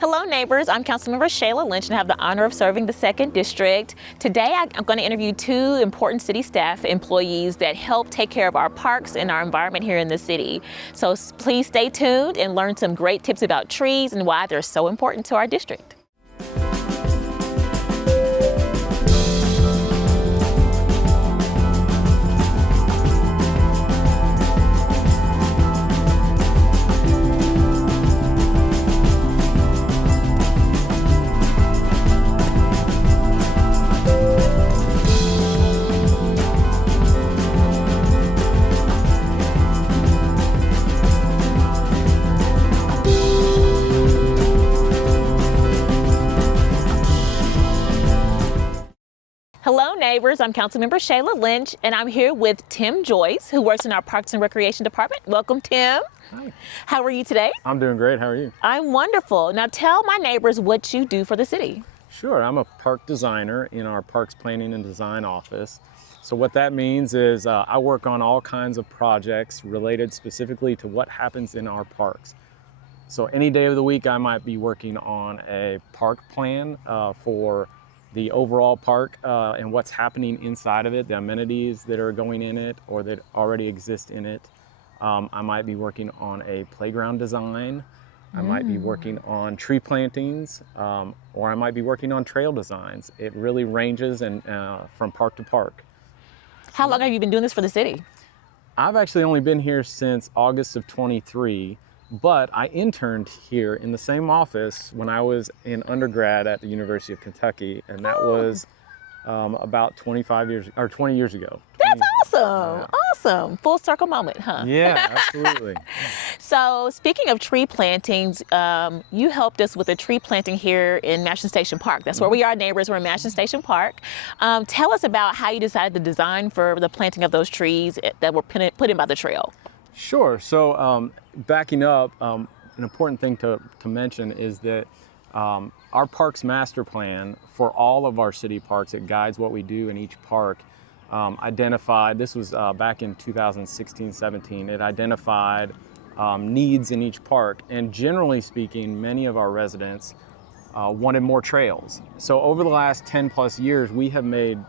Hello neighbors, I'm Councilmember Shayla Lynch and I have the honor of serving the 2nd District. Today I'm going to interview two important city staff employees that help take care of our parks and our environment here in the city. So please stay tuned and learn some great tips about trees and why they're so important to our district. Hello neighbors, I'm Councilmember Shayla Lynch and I'm here with Tim Joyce, who works in our Parks and Recreation Department. Welcome, Tim. Hi. How are you today? I'm doing great. How are you? I'm wonderful. Now tell my neighbors what you do for the city. Sure. I'm a park designer in our Parks Planning and Design office. So what that means is I work on all kinds of projects related specifically to what happens in our parks. So any day of the week I might be working on a park plan for the overall park and what's happening inside of it, the amenities that are going in it or that already exist in it. I might be working on a playground design. I might be working on tree plantings, or I might be working on trail designs. It really ranges from park to park. How long have you been doing this for the city? I've actually only been here since August of 23. But I interned here in the same office when I was in undergrad at the University of Kentucky, and that was about 20 years ago. That's awesome. Awesome. Full circle moment, huh? Yeah, absolutely. So speaking of tree plantings, you helped us with a tree planting here in Mashon Station Park. That's where we are neighbors. We're in Mashon Station Park. Tell us about how you decided the design for the planting of those trees that were put in by the trail. Sure. So backing up, an important thing to mention is that our parks master plan for all of our city parks, it guides what we do in each park, identified, this was back in 2016-17, it identified needs in each park. And generally speaking, many of our residents wanted more trails. So over the last 10 plus years, we have made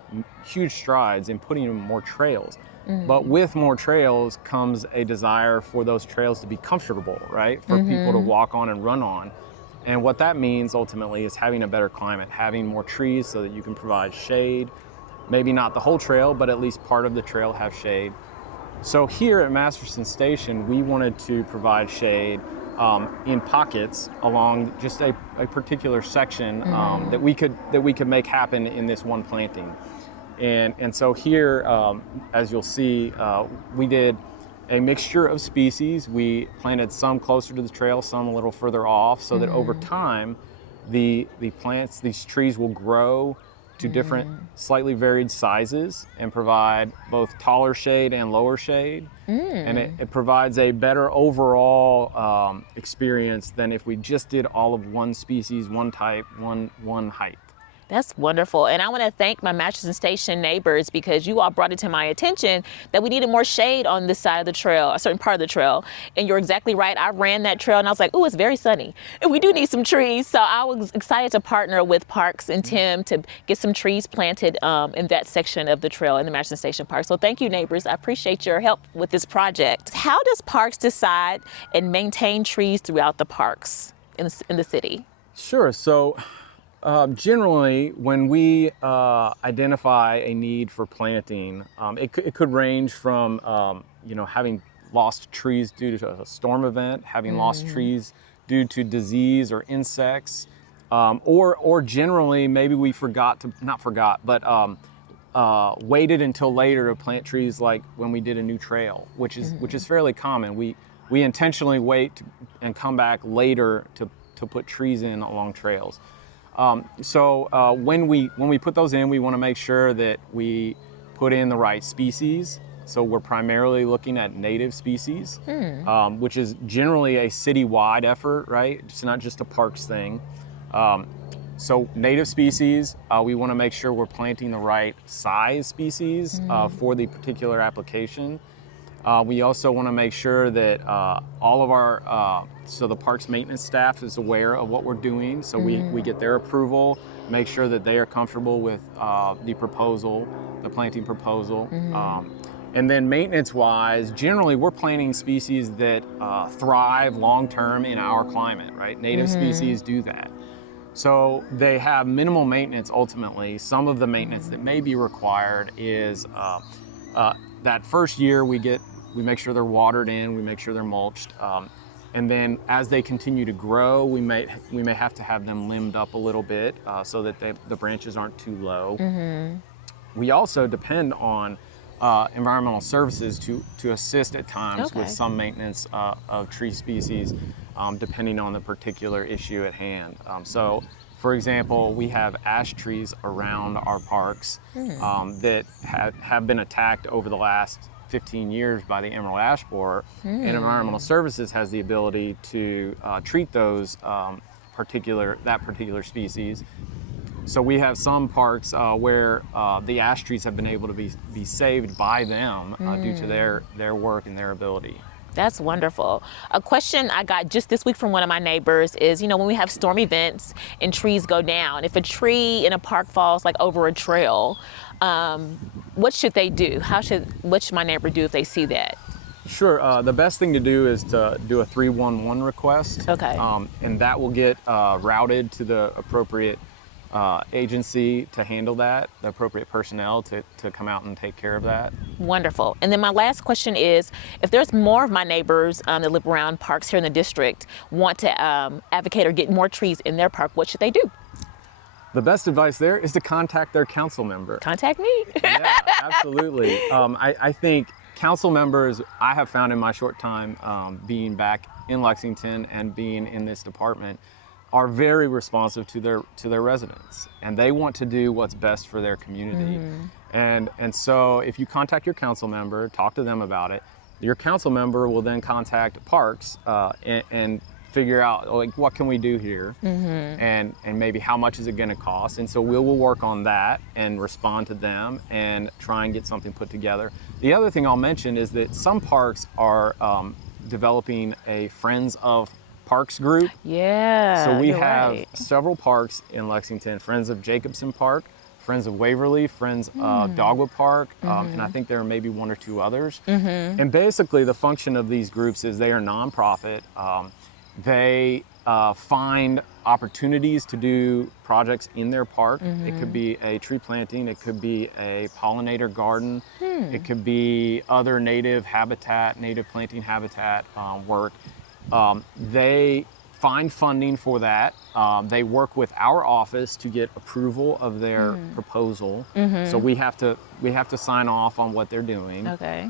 huge strides in putting in more trails. But with more trails comes a desire for those trails to be comfortable, right? For people to walk on and run on. And what that means ultimately is having a better climate, having more trees so that you can provide shade. Maybe not the whole trail, but at least part of the trail have shade. So here at Masterson Station, we wanted to provide shade in pockets along just a particular section that we could make happen in this one planting. And so here, as you'll see, we did a mixture of species. We planted some closer to the trail, some a little further off, so that over time, the plants, these trees will grow to different, slightly varied sizes and provide both taller shade and lower shade. And it provides a better overall experience than if we just did all of one species, one type, one height. That's wonderful. And I want to thank my Mashon Station neighbors because you all brought it to my attention that we needed more shade on this side of the trail, a certain part of the trail. And you're exactly right. I ran that trail and I was like, oh, it's very sunny. And we do need some trees. So I was excited to partner with Parks and Tim to get some trees planted in that section of the trail in the Mashon Station Park. So thank you, neighbors. I appreciate your help with this project. How does Parks decide and maintain trees throughout the parks in the city? Sure. So generally, when we identify a need for planting, it could range from having lost trees due to a storm event, having lost trees due to disease or insects, or generally maybe we waited until later to plant trees, like when we did a new trail, which is fairly common. We intentionally wait and come back later to put trees in along trails. So when we put those in, we want to make sure that we put in the right species. So we're primarily looking at native species, which is generally a citywide effort, right? It's not just a parks thing. So native species, we want to make sure we're planting the right size species for the particular application. We also want to make sure that all of our, so the parks maintenance staff is aware of what we're doing. So we get their approval, make sure that they are comfortable with the proposal, the planting proposal. And then maintenance-wise, generally we're planting species that thrive long-term in our climate, right? Native species do that. So they have minimal maintenance ultimately. Some of the maintenance that may be required is that first year we make sure they're watered in, we make sure they're mulched. And then as they continue to grow, we may have to have them limbed up a little bit so that the branches aren't too low. We also depend on environmental services to assist at times with some maintenance of tree species, depending on the particular issue at hand. So, for example, we have ash trees around our parks that have been attacked over the last 15 years by the emerald ash borer, and environmental services has the ability to treat those particular species. So we have some parks where the ash trees have been able to be saved by them due to their work and their ability. That's wonderful. A question I got just this week from one of my neighbors is, when we have storm events and trees go down, if a tree in a park falls like over a trail, what should they do? What should my neighbor do if they see that? Sure. The best thing to do is to do a 311 request. Okay. And that will get routed to the appropriate agency to handle that, the appropriate personnel to come out and take care of that. Wonderful. And then my last question is, if there's more of my neighbors that live around parks here in the district want to advocate or get more trees in their park, what should they do? The best advice there is to contact their council member. Contact me. Yeah, absolutely. I think council members, I have found in my short time being back in Lexington and being in this department, are very responsive to their residents, and they want to do what's best for their community. And so if you contact your council member, talk to them about it, your council member will then contact parks and figure out, like, what can we do here, and maybe how much is it going to cost. And so we will work on that and respond to them and try and get something put together. The other thing I'll mention is that some parks are developing a Friends of Parks group. Yeah. So we have several parks in Lexington: Friends of Jacobson Park, Friends of Waverly, Friends of Dogwood Park, and I think there are maybe one or two others. And basically the function of these groups is they are nonprofit. They find opportunities to do projects in their park. It could be a tree planting, it could be a pollinator garden, it could be other native planting habitat work. They find funding for that. They work with our office to get approval of their proposal. So we have to sign off on what they're doing. Okay.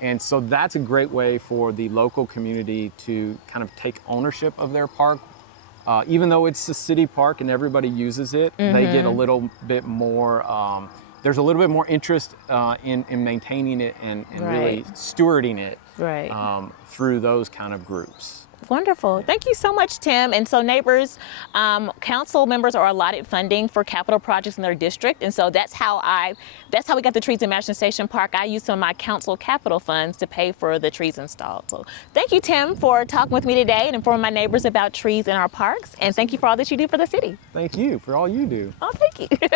And so that's a great way for the local community to kind of take ownership of their park. Even though it's a city park and everybody uses it, they get a little bit more, there's a little bit more interest in maintaining it and really stewarding it through those kind of groups. Wonderful. Thank you so much, Tim. And so neighbors, council members are allotted funding for capital projects in their district. And so that's how we got the trees in Madison Station Park. I used some of my council capital funds to pay for the trees installed. So thank you, Tim, for talking with me today and informing my neighbors about trees in our parks. And thank you for all that you do for the city. Thank you for all you do. Oh, thank you.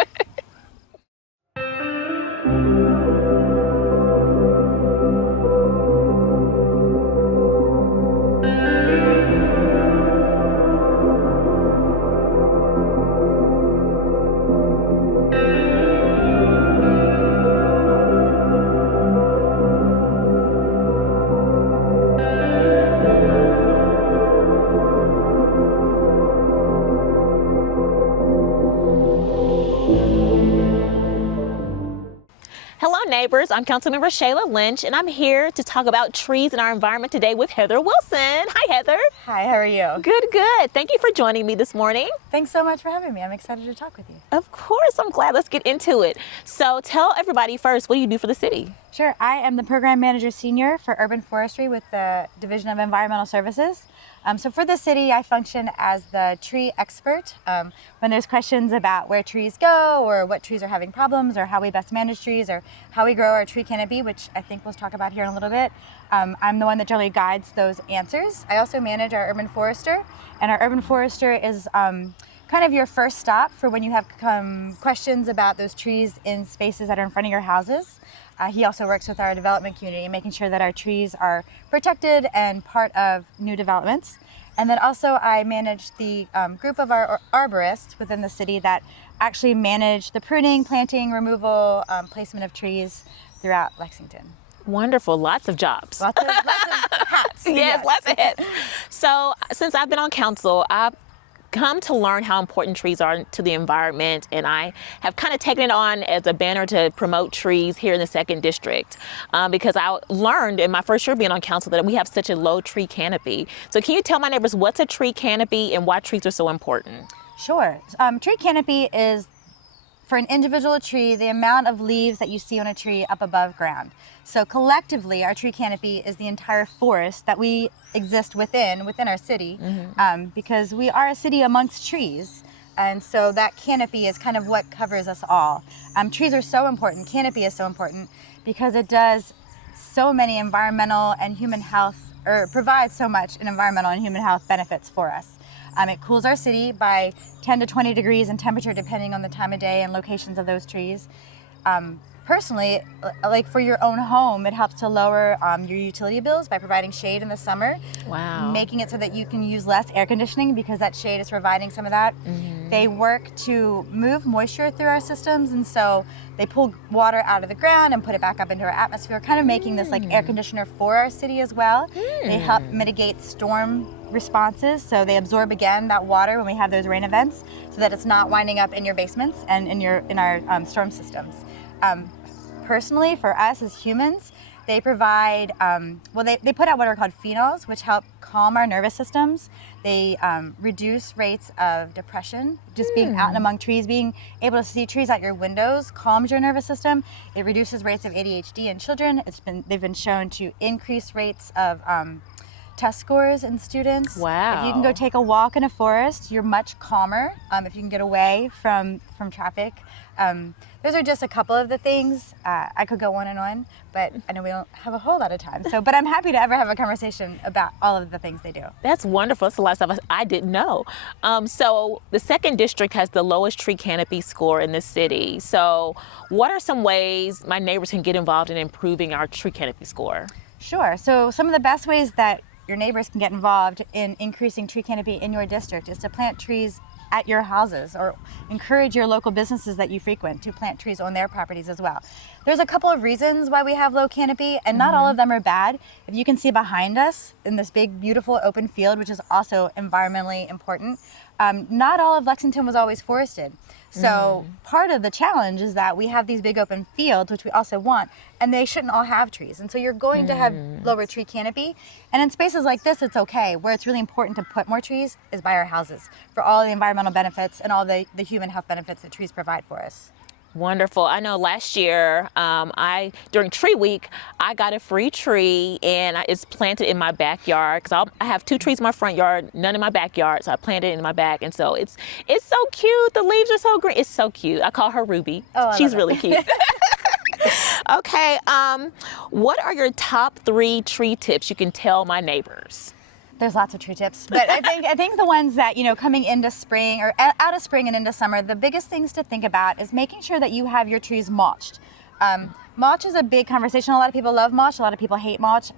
Neighbors, I'm Councilmember Shayla Lynch, and I'm here to talk about trees in our environment today with Heather Wilson. Hi, Heather. Hi, how are you? Good, good. Thank you for joining me this morning. Thanks so much for having me. I'm excited to talk with you. Of course, I'm glad. Let's get into it. So tell everybody first, what do you do for the city? Sure. I am the Program Manager Senior for Urban Forestry with the Division of Environmental Services. So for the city, I function as the tree expert. When there's questions about where trees go or what trees are having problems or how we best manage trees or how we grow our tree canopy, which I think we'll talk about here in a little bit, I'm the one that generally guides those answers. I also manage our urban forester, and our urban forester is kind of your first stop for when you have questions about those trees in spaces that are in front of your houses. He also works with our development community, making sure that our trees are protected and part of new developments. And then also I manage the group of our arborists within the city that actually manage the pruning, planting, removal, placement of trees throughout Lexington. Wonderful. Lots of jobs. Lots of hats. Yes, lots of hats. So since I've been on council, I've come to learn how important trees are to the environment, and I have kind of taken it on as a banner to promote trees here in the 2nd District because I learned in my first year being on council that we have such a low tree canopy. So can you tell my neighbors what's a tree canopy and why trees are so important? Sure. Tree canopy is, for an individual tree, the amount of leaves that you see on a tree up above ground. So collectively, our tree canopy is the entire forest that we exist within our city, because we are a city amongst trees. And so that canopy is kind of what covers us all. Trees are so important, canopy is so important, because it does so many environmental and human health, or provides so much in environmental and human health benefits for us. It cools our city by 10 to 20 degrees in temperature depending on the time of day and locations of those trees. Personally, like for your own home, it helps to lower your utility bills by providing shade in the summer. Wow. Making it so that you can use less air conditioning because that shade is providing some of that. Mm-hmm. They work to move moisture through our systems, and so they pull water out of the ground and put it back up into our atmosphere, kind of making this like air conditioner for our city as well. They help mitigate storm responses, so they absorb again that water when we have those rain events, so that it's not winding up in your basements and in our storm systems. Personally, for us as humans, they provide, they put out what are called phenols, which help calm our nervous systems. They reduce rates of depression. Just being out and among trees, being able to see trees out your windows calms your nervous system. It reduces rates of ADHD in children. They've been shown to increase rates of test scores in students. Wow. If you can go take a walk in a forest, you're much calmer if you can get away from traffic. Those are just a couple of the things. I could go on and on, but I know we don't have a whole lot of time. But I'm happy to ever have a conversation about all of the things they do. That's wonderful. That's a lot of stuff I didn't know. So the 2nd District has the lowest tree canopy score in the city. So what are some ways my neighbors can get involved in improving our tree canopy score? Sure. So some of the best ways that your neighbors can get involved in increasing tree canopy in your district is to plant trees at your houses, or encourage your local businesses that you frequent to plant trees on their properties as well. There's a couple of reasons why we have low canopy, and not all of them are bad. If you can see behind us in this big, beautiful open field, which is also environmentally important, not all of Lexington was always forested. So part of the challenge is that we have these big open fields, which we also want, and they shouldn't all have trees. And so you're going to have lower tree canopy. And in spaces like this, it's okay. Where it's really important to put more trees is by our houses, for all the environmental benefits and all the human health benefits that trees provide for us. Wonderful. I know last year, during Tree Week, I got a free tree, and it's planted in my backyard because I have 2 trees in my front yard, none in my backyard, so I planted it in my back, and so it's so cute. The leaves are so green. It's so cute. I call her Ruby. Oh, She's really cute. Okay. What are your top 3 tree tips you can tell my neighbors? There's lots of tree tips, but I think the ones that, coming into spring or out of spring and into summer, the biggest things to think about is making sure that you have your trees mulched. Mulch is a big conversation. A lot of people love mulch, a lot of people hate mulch.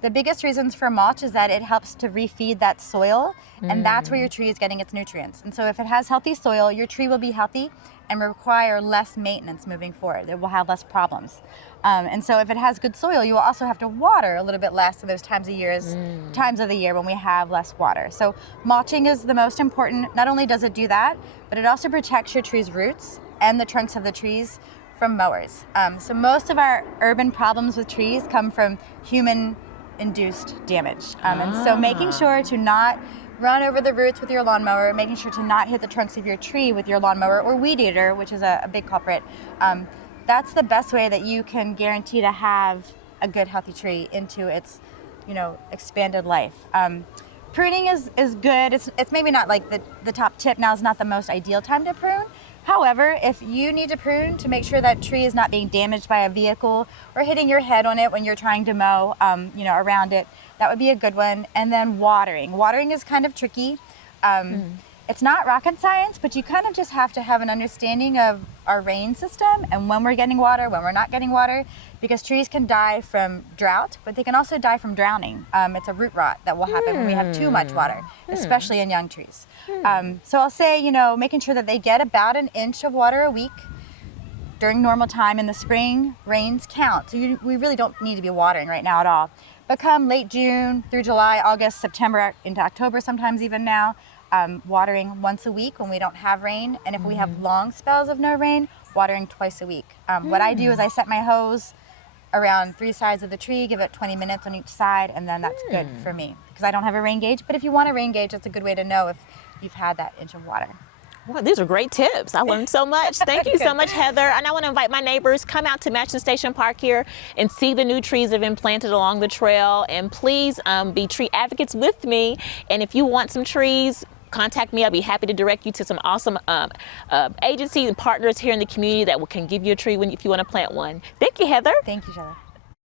The biggest reasons for mulch is that it helps to refeed that soil, and that's where your tree is getting its nutrients. And so if it has healthy soil, your tree will be healthy and require less maintenance moving forward. It will have less problems. And so if it has good soil, you will also have to water a little bit less in those times of the year when we have less water. So mulching is the most important. Not only does it do that, but it also protects your tree's roots and the trunks of the trees from mowers. So most of our urban problems with trees come from human-induced damage. And so making sure to not run over the roots with your lawnmower, making sure to not hit the trunks of your tree with your lawnmower or weed eater, which is a big culprit. that's the best way that you can guarantee to have a good, healthy tree into its, expanded life. Pruning is good. It's maybe not like the top tip. Now is not the most ideal time to prune. However, if you need to prune to make sure that tree is not being damaged by a vehicle or hitting your head on it when you're trying to mow, around it, that would be a good one. And then watering. Watering is kind of tricky. It's not rocket science, but you kind of just have to have an understanding of our rain system and when we're getting water, when we're not getting water, because trees can die from drought, but they can also die from drowning. It's a root rot that will happen when we have too much water, especially in young trees. So I'll say, making sure that they get about an inch of water a week during normal time. In the spring, rains count. So we really don't need to be watering right now at all. But come late June through July, August, September, into October sometimes even now, watering once a week when we don't have rain. And if we have long spells of no rain, watering twice a week. What I do is I set my hose around 3 sides of the tree, give it 20 minutes on each side, and then that's good for me because I don't have a rain gauge. But if you want a rain gauge, that's a good way to know if you've had that inch of water. Well, these are great tips. I learned so much. Thank you so much, Heather. And I want to invite my neighbors, come out to Matching Station Park here and see the new trees that have been planted along the trail. And please be tree advocates with me. And if you want some trees, contact me. I'll be happy to direct you to some awesome agencies and partners here in the community that can give you a tree if you want to plant one. Thank you, Heather. Thank you, Shayla.